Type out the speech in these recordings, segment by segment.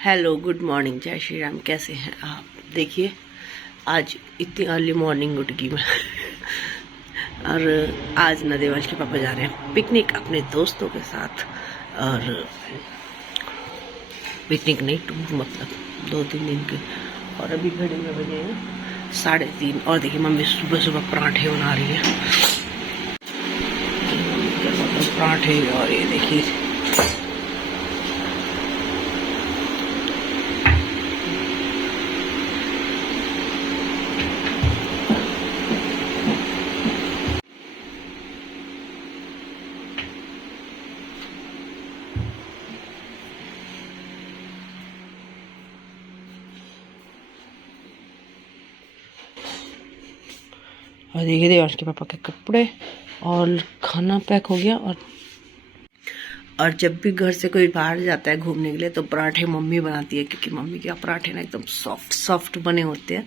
Hello, good morning, जय श्री राम। कैसे हैं आप? देखिए, आज इतनी अर्ली मॉर्निंग उठ गई मैं और आज ना देवांश के पापा जा रहे हैं पिकनिक अपने दोस्तों के साथ। और पिकनिक नहीं, टूर, मतलब 2-3 दिन के। और अभी घड़ी में बजे हैं 3:30। और देखिए, मम्मी सुबह सुबह पराठे बना रही है। पराठे, और ये देखिए और देखिए देवांश के पापा के कपड़े और खाना पैक हो गया। और जब भी घर से कोई बाहर जाता है घूमने के लिए तो पराठे मम्मी बनाती है, क्योंकि मम्मी के पराठे ना एकदम सॉफ्ट सॉफ्ट बने होते हैं,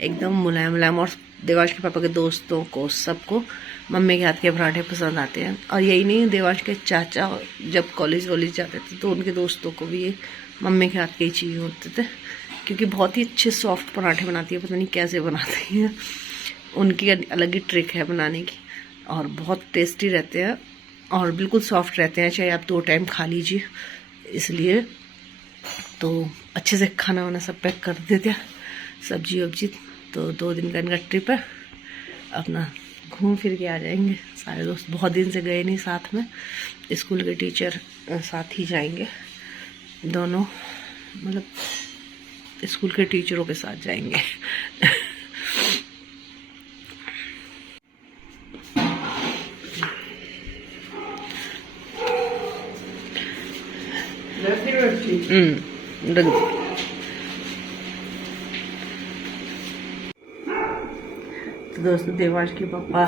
एकदम मुलायम मुलायम। और देवांश के पापा के दोस्तों को सबको मम्मी के हाथ के पराठे पसंद आते हैं। और यही नहीं, देवांश के चाचा जब कॉलेज वॉलेज जाते थे तो उनके दोस्तों को भी ये मम्मी के हाथ के ही चाहिए होते थे, क्योंकि बहुत ही अच्छे सॉफ्ट पराठे बनाती है। पता नहीं कैसे बनाती हैं, उनकी अलग ही ट्रिक है बनाने की। और बहुत टेस्टी रहते हैं और बिल्कुल सॉफ्ट रहते हैं, चाहे आप 2 टाइम खा लीजिए। इसलिए तो अच्छे से खाना वाना सब पैक कर देते हैं, सब्जी वब्जी। तो 2 दिन का इनका ट्रिप है, अपना घूम फिर के आ जाएंगे सारे दोस्त। बहुत दिन से गए नहीं साथ में, स्कूल के टीचर साथ ही जाएंगे दोनों, मतलब स्कूल के टीचरों के साथ जाएंगे रख दो। तो दोस्तों, देवांश के पापा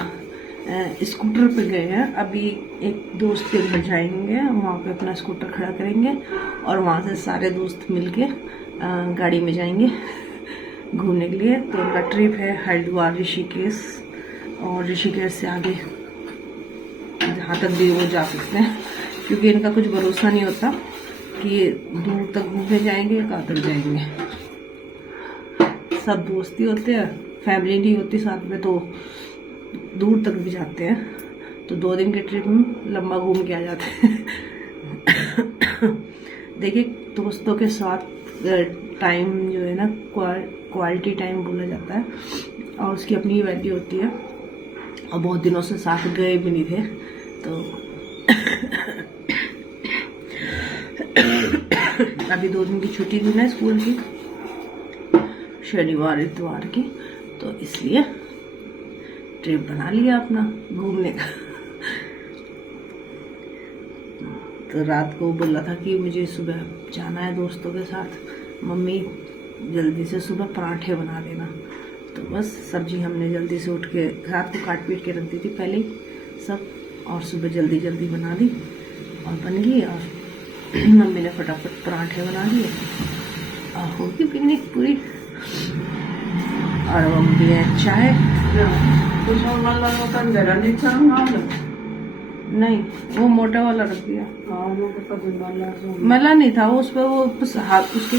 स्कूटर पे गए हैं। अभी एक दोस्त के घर जाएंगे, वहाँ पे अपना स्कूटर खड़ा करेंगे और वहाँ से सारे दोस्त मिलके गाड़ी में जाएंगे घूमने के लिए। तो उनका ट्रिप है हरिद्वार, ऋषिकेश, और ऋषिकेश से आगे जहाँ तक भी वो जा सकते हैं, क्योंकि इनका कुछ भरोसा नहीं होता कि दूर तक घूमने जाएंगे या कहाँ तक जाएंगे। सब दोस्ती होते हैं, फैमिली नहीं होती साथ में, तो दूर तक भी जाते हैं। तो 2 दिन के ट्रिप में लंबा घूम के आ जाते हैं देखिए, दोस्तों के साथ टाइम जो है ना, क्वालिटी टाइम बोला जाता है, और उसकी अपनी वैल्यू होती है। और बहुत दिनों से साथ गए भी नहीं थे, तो अभी 2 दिन की छुट्टी थी ना स्कूल की, शनिवार इतवार की, तो इसलिए ट्रिप बना लिया अपना घूमने का तो रात को बोला था कि मुझे सुबह जाना है दोस्तों के साथ, मम्मी जल्दी से सुबह पराठे बना देना। तो बस सब्जी हमने जल्दी से उठ के रात को काट पीट के रख दी थी पहले ही सब, और सुबह जल्दी जल्दी बना दी और बन गई। और मम्मी ने फटाफट पराठे बना दिए और होगी पिकनिक पूरी। और हम भी है चाय। नहीं, वो मोटा वाला रख दिया, मला नहीं था वो, उस पर वो हाथ, उसके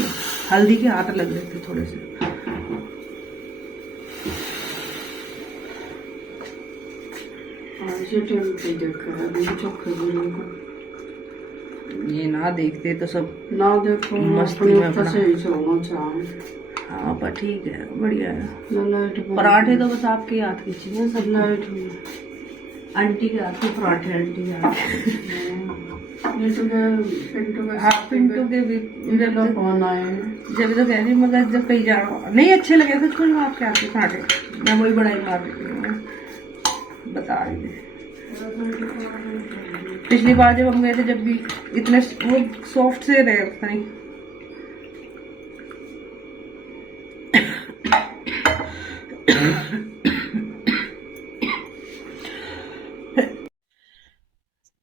हल्दी के हाथ लग रहे थे थोड़े से। ये ना देखते तो सब ना देखो, मस्ती में अपना। हाँ, पर ठीक है, बढ़िया है। पराठे तो बस आपके हाथ की चीज है, सब लाइट आंटी के हाथ के पराठे, आंटी के हाथ पिंटू के भी जब तो कह रही, मगर जब कहीं जा रहा नहीं अच्छे लगे थे कुछ आपके हाथ के पराठे, मैं वही बड़ाई मार रही हूँ, बता रही थी। पिछली बार जब हम गए थे, जब भी इतने वो सॉफ्ट से रहे, पता नहीं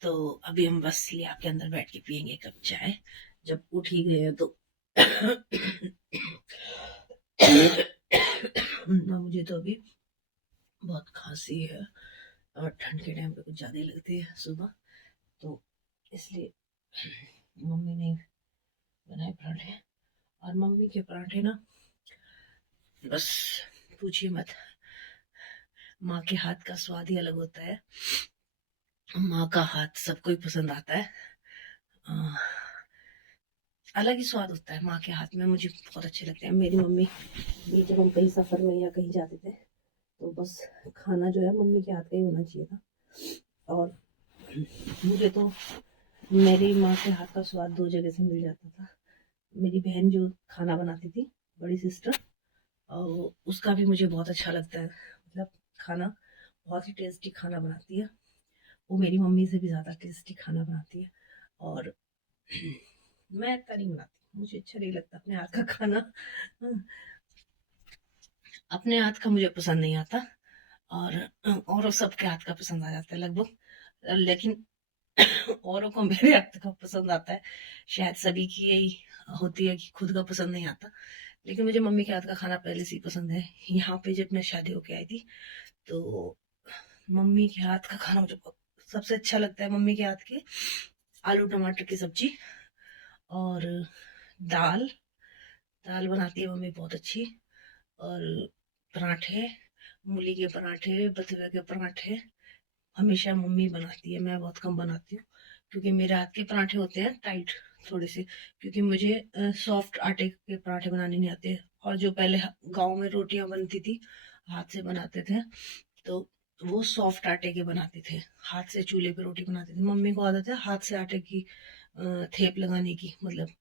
तो अभी हम बस ले आके अंदर बैठ के पियेंगे कप चाय, जब उठ ही गए तो मुझे तो अभी बहुत खांसी है और ठंड के टाइम पे कुछ ज्यादा ही लगती है सुबह, तो इसलिए मम्मी ने बनाए पराठे और मम्मी के पराठे ना बस पूछिए मत, माँ के हाथ का स्वाद ही अलग होता है। माँ का हाथ सबको ही पसंद आता है। अ, अलग ही स्वाद होता है माँ के हाथ में, मुझे बहुत अच्छे लगते हैं। मेरी मम्मी भी जब हम कहीं सफ़र में या कहीं जाते थे तो बस खाना जो है मम्मी के हाथ का ही होना चाहिए था। और मुझे तो मेरी माँ के हाथ का स्वाद दो जगह से मिल जाता था। मेरी बहन जो खाना बनाती थी, बड़ी सिस्टर, और उसका भी मुझे बहुत अच्छा लगता है। मतलब खाना बहुत ही टेस्टी खाना बनाती है वो, मेरी मम्मी से भी ज़्यादा टेस्टी खाना बनाती है। और मैं इतना नहीं बनाती, मुझे अच्छा नहीं लगता अपने हाथ का खाना। अपने हाथ का मुझे पसंद नहीं आता, और सबके हाथ का पसंद आ जाता है लगभग। लेकिन औरों को मेरे हाथ का पसंद आता है। शायद सभी की यही होती है कि खुद का पसंद नहीं आता। लेकिन मुझे मम्मी के हाथ का खाना पहले से ही पसंद है। यहाँ पे जब मैं शादी होके आई थी तो मम्मी के हाथ का खाना मुझे सबसे अच्छा लगता है। मम्मी के हाथ की आलू टमाटर की सब्जी और दाल दाल बनाती है मम्मी बहुत अच्छी। और पराठे, मूली के पराठे, बथुए के पराठे हमेशा मम्मी बनाती है, मैं बहुत कम बनाती हूँ क्योंकि मेरे हाथ के पराठे होते हैं टाइट थोड़े से, क्योंकि मुझे सॉफ्ट आटे के पराठे बनाने नहीं आते। और जो पहले गांव में रोटियां बनती थी हाथ से बनाते थे तो वो सॉफ्ट आटे के बनाते थे, हाथ से चूल्हे पे रोटी बनाते थे। मम्मी को आदत है हाथ से आटे की थेप लगाने की, मतलब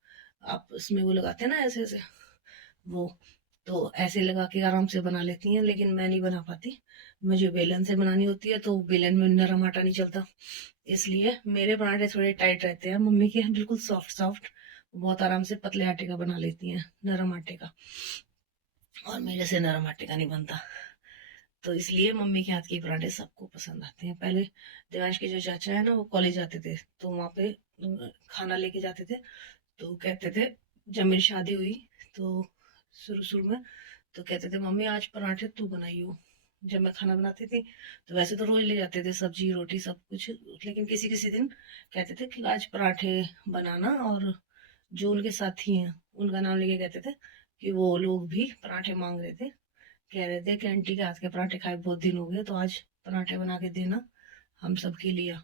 आप उसमें वो लगाते हैं ना ऐसे ऐसे, वो तो ऐसे लगा के आराम से बना लेती हैं। लेकिन मैं नहीं बना पाती, मुझे बेलन से बनानी होती है तो बेलन में नरम आटा नहीं चलता, इसलिए मेरे पराठे थोड़े टाइट रहते हैं। मम्मी के बिल्कुल सॉफ्ट सॉफ्ट, बहुत आराम से पतले आटे का बना लेती हैं, नरम आटे का। और मेरे से नरम आटे का नहीं बनता, तो इसलिए मम्मी के हाथ के पराठे सबको पसंद आते हैं। पहले देवांश के जो चाचा है ना, वो कॉलेज जाते थे तो वहाँ पे खाना लेके जाते थे। तो कहते थे, जब मेरी शादी हुई तो शुरू शुरू में तो कहते थे मम्मी आज पराठे तू बनाई हो। जब मैं खाना बनाती थी तो वैसे तो रोज ले जाते थे सब्जी रोटी सब कुछ, लेकिन किसी किसी दिन कहते थे कि आज पराठे बनाना। और जो उनके साथी हैं उनका नाम लेके कहते थे कि वो लोग भी पराठे मांग रहे थे, कह रहे थे कि आंटी के हाथ के पराठे खाए बहुत दिन हो गए तो आज पराठे बना के देना हम सबके लिए।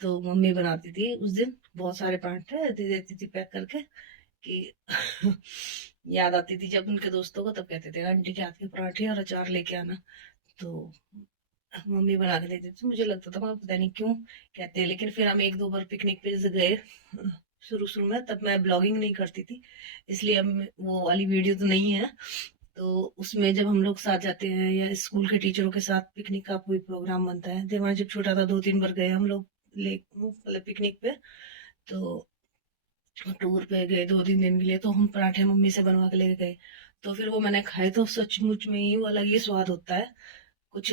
तो मम्मी बनाती थी उस दिन बहुत सारे पराठे दे देती थी पैक करके कि याद आती थी जब उनके दोस्तों को, तब कहते थे आंटी के हाथ के पराठे और अचार लेके आना। तो मम्मी बना के देती थी। मुझे लगता था पता नहीं क्यों कहते हैं, लेकिन फिर हम एक दो बार पिकनिक पे गए शुरू शुरू में, तब मैं ब्लॉगिंग नहीं करती थी इसलिए अब वो वाली वीडियो तो नहीं है। तो उसमें जब हम लोग साथ जाते हैं या स्कूल के टीचरों के साथ पिकनिक का कोई प्रोग्राम बनता है, देवान जब छोटा था 2-3 बार गए हम लोग ले मतलब पिकनिक पे, तो टूर पे गए 2-3 दिन के लिए, तो हम पराठे मम्मी से बनवा के लेके गए। तो फिर वो मैंने खाए तो सचमुच में ही वो अलग ही स्वाद होता है। कुछ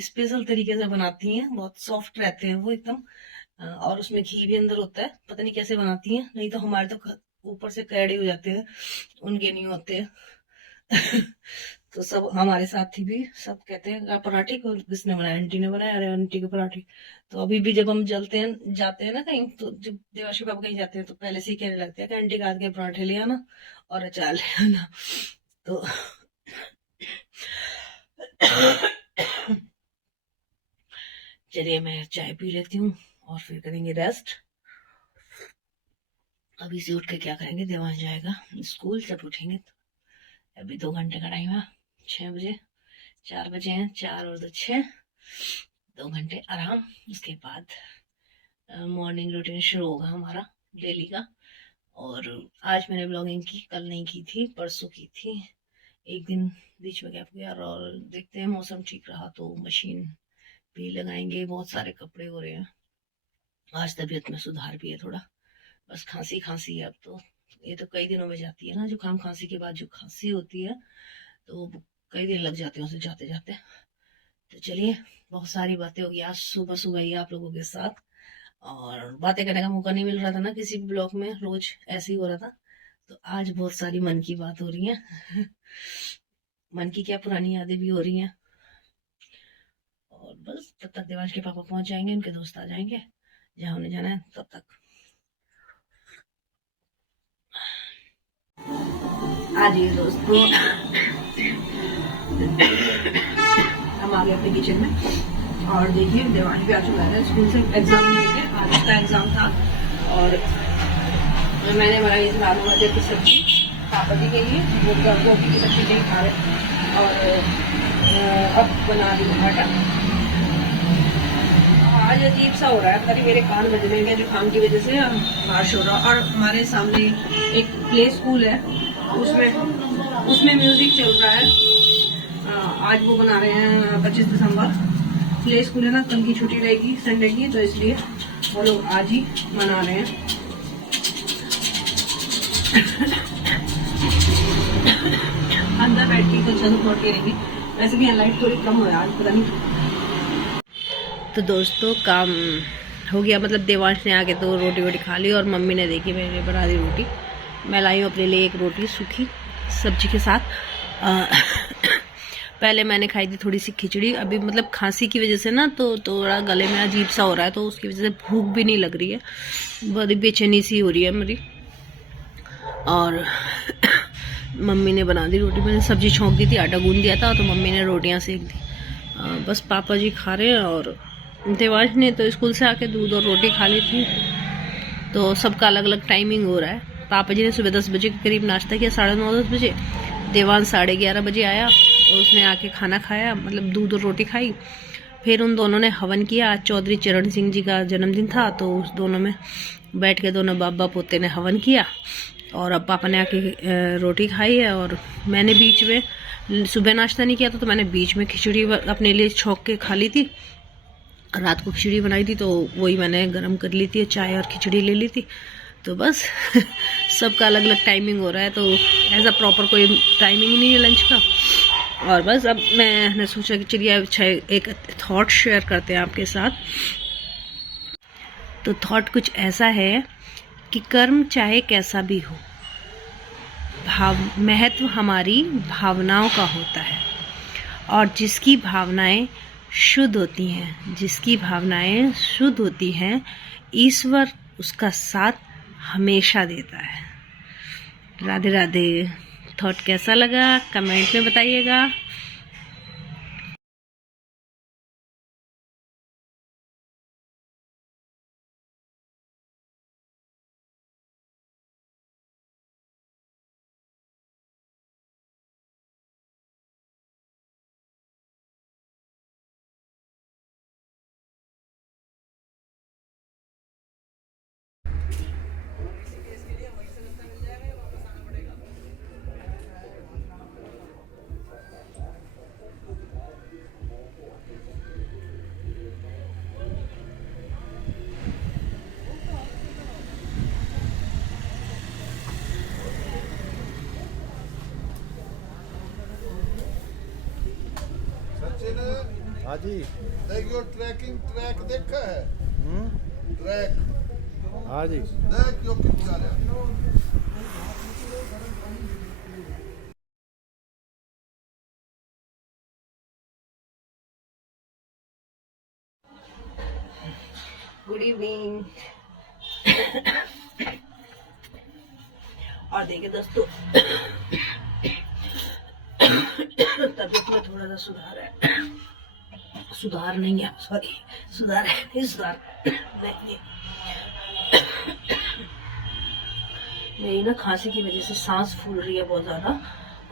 स्पेशल तरीके से बनाती हैं, बहुत सॉफ्ट रहते हैं वो एकदम। और उसमें घी भी अंदर होता है, पता नहीं कैसे बनाती हैं, नहीं तो हमारे तो ऊपर से कड़े हो जाते हैं, उनके नहीं होते। तो सब हमारे साथी भी सब कहते हैं पराठे को किसने बनाया, आंटी ने बनाया, अरे आंटी के पराठे। तो अभी भी जब हम चलते हैं जाते हैं ना कहीं, तो जब देवाशी पापा कहीं जाते हैं तो पहले से ही कहने लगते हैं कि आंटी के हाथ के पराठे ले आना और अचार ले आना। तो चलिए मैं चाय पी लेती हूँ और फिर करेंगे रेस्ट। अभी से उठ के क्या करेंगे, देवांश जाएगा स्कूल, जब उठेंगे तो अभी 2 घंटे का टाइम है, 6 बजे, 4 बजे हैं, 4 और 2 6, 2 घंटे आराम। उसके बाद मॉर्निंग रूटीन शुरू होगा हमारा डेली का। और आज मैंने ब्लॉगिंग की, कल नहीं की थी, परसों की थी, एक दिन बीच में गैप गया। और देखते हैं मौसम ठीक रहा तो मशीन भी लगाएंगे, बहुत सारे कपड़े हो रहे हैं। आज तबीयत में सुधार भी है थोड़ा, बस खांसी खांसी है अब तो। ये तो कई दिनों में जाती है ना, जुकाम खांसी के बाद जो खांसी होती है तो कई दिन लग जाते हैं उसे जाते जाते। तो चलिए, बहुत सारी बातें होगी आज सुबह सुबह ही आप लोगों के साथ, और बातें करने का मौका नहीं मिल रहा था ना किसी भी ब्लॉग में, रोज ऐसे ही हो रहा था। तो आज बहुत सारी मन की बात हो रही है। मन की क्या, पुरानी यादें भी हो रही हैं। और बस तब तक देवांश के पापा पहुंच जाएंगे, उनके दोस्त आ जाएंगे जहाँ उन्हें जाना है, तब तक आज ये दोस्तों हम आ गए अपने किचन में और देखिए देवानी भी आ चुका है स्कूल से एग्जाम लेके। आज उसका एग्जाम था और मैंने बनाई इस आलू मटर की सब्जी पापा जी के लिए, वो गोभी की सब्जी नहीं खा रहे। और अब बना दी घाटा। आज अजीब सा हो रहा है, पता नहीं मेरे कान बज रहे हैं जुकाम की वजह से बारिश हो रहा है। और हमारे सामने एक प्ले स्कूल है, उसमें म्यूजिक चल रहा है। आज वो बना रहे हैं 25 दिसंबर। प्ले स्कूल है ना, कल की छुट्टी रहेगी संडे की, तो इसलिए वो लोग आज ही मना रहे हैं। अंदर बैठ के कुछ छोड़ के रहेंगे। वैसे भी लाइट थोड़ी कम हो रहा है आज, पता नहीं। तो दोस्तों काम हो गया, मतलब देवांश ने आके तो रोटी वोटी खा ली और मम्मी ने देखी मैंने बना दी रोटी। मैं लाई हूँ अपने लिए एक रोटी सूखी सब्जी के साथ। पहले मैंने खाई थी थोड़ी सी खिचड़ी। अभी मतलब खांसी की वजह से ना तो थोड़ा गले में अजीब सा हो रहा है, तो उसकी वजह से भूख भी नहीं लग रही है, बड़ी बेचैनी सी हो रही है मेरी। और मम्मी ने बना दी रोटी, मैंने सब्जी छोंक दी थी, आटा गूंद दिया था, तो मम्मी ने रोटियां सेक दी। बस पापा जी खा रहे हैं और देवांश ने तो स्कूल से आके दूध और रोटी खा ली थी। तो सबका अलग अलग टाइमिंग हो रहा है। पापा जी ने सुबह 10 बजे के करीब नाश्ता किया, 9:30 बजे। देवांश 11:30 बजे आया और उसने आके खाना खाया, मतलब दूध और रोटी खाई। फिर उन दोनों ने हवन किया। आज चौधरी चरण सिंह जी का जन्मदिन था, तो उस दोनों में बैठ के दोनों बाबा पोते ने हवन किया। और अब पापा ने आके रोटी खाई है और मैंने बीच में सुबह नाश्ता नहीं किया था, तो मैंने बीच में खिचड़ी अपने लिए छौंक के खा ली थी। रात को खिचड़ी बनाई थी तो वही मैंने गरम कर ली थी, चाय और खिचड़ी ले ली थी। तो बस सबका अलग अलग टाइमिंग हो रहा है, तो ऐसा प्रॉपर कोई टाइमिंग नहीं है लंच का। और बस अब मैंने सोचा कि चलिए अच्छा एक थॉट शेयर करते हैं आपके साथ। तो थॉट कुछ ऐसा है कि कर्म चाहे कैसा भी हो, महत्व हमारी भावनाओं का होता है। और जिसकी भावनाएं शुद्ध होती हैं, ईश्वर उसका साथ हमेशा देता है। राधे राधे। थॉट कैसा लगा कमेंट में बताइएगा। हाँ जी, देखियो ट्रैकिंग ट्रैक देखा है? ट्रैक हाँ जी। देखियो कितना है। Good evening. और देखिए दोस्तों तबीयत में थोड़ा सा सुधार है, सुधार नहीं है, सॉरी सुधार है नहीं, सुधार देखिए मेरी ना खांसी की वजह से सांस फूल रही है बहुत ज्यादा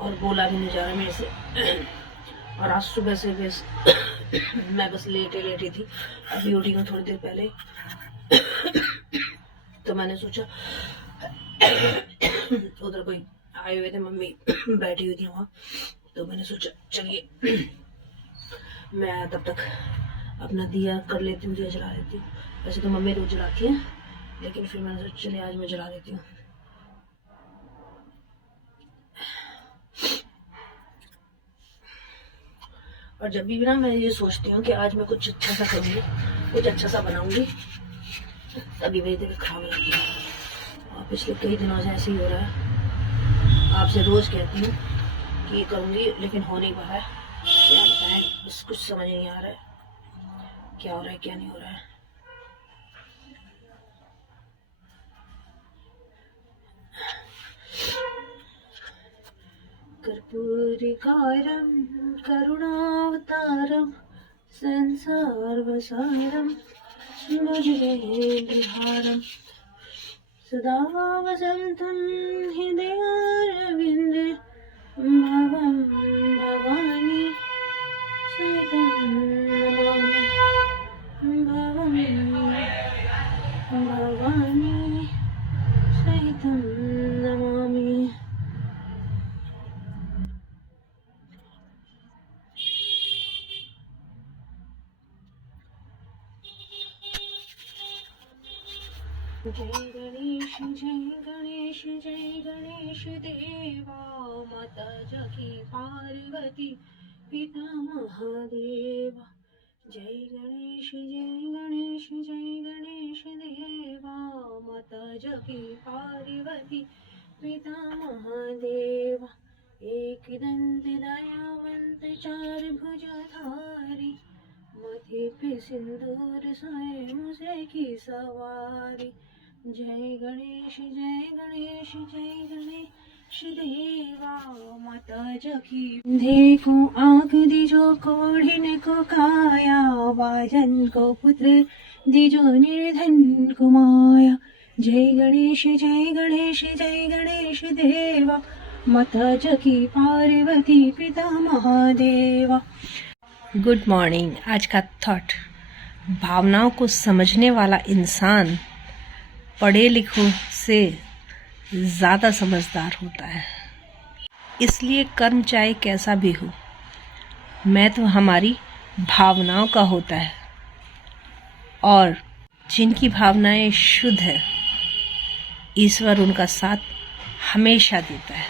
और बोला भी नहीं जा रहा मेरे से। और आज सुबह से बस मैं बस लेटे थी, अभी उठी हूँ थोड़ी देर पहले। तो मैंने सोचा उधर कोई आए हुए थे, मम्मी बैठी हुई थी वहाँ, तो मैंने सोचा चलिए मैं तब तक अपना दिया कर लेती हूँ, दिया जला लेती हूँ। वैसे तो मम्मी रोज जलाती है, लेकिन फिर मैंने सोचा चलिए आज मैं जला देती हूँ। और जब भी ना मैं ये सोचती हूँ कि आज मैं कुछ अच्छा सा करूँगी, कुछ अच्छा सा बनाऊंगी, तभी मेरी तबीयत खराब हो जाती है। और पिछले कई दिनों से ऐसे ही हो रहा है। आपसे रोज कहती हूँ कि करूँगी, लेकिन हो नहीं पा रहा है। क्या बताएं, बस कुछ समझ नहीं आ रहा है क्या हो रहा है क्या नहीं हो रहा है। त्रिकारं करुणावतारं संसारसारं भुजगेन्द्रहारं सदा वसन्तं हृदयारविन्दे भवं भवानी सहितं नमामि भवं भवानी सहितं नमामि। जय गणेश देवा माता जकी पार्वती पिता महादेवा। जय गणेश देवा माता जकी पार्वती पिता महादेवा। एक दंत दयावंत चार भुजधारी माथे पे सिंदूर स्वयं से की सवारी। जय गणेश देवा माता जकी। देखो आग दीजो कोढ़िन को काया वाजन को पुत्र दीजो निर्धन को माया। जय गणेश देवा माता जकी पार्वती पिता महादेवा। Good morning. आज का थॉट, भावनाओं को समझने वाला इंसान पढ़े लिखों से ज़्यादा समझदार होता है। इसलिए कर्म चाहे कैसा भी हो, महत्व हमारी भावनाओं का होता है, और जिनकी भावनाएं शुद्ध है ईश्वर उनका साथ हमेशा देता है।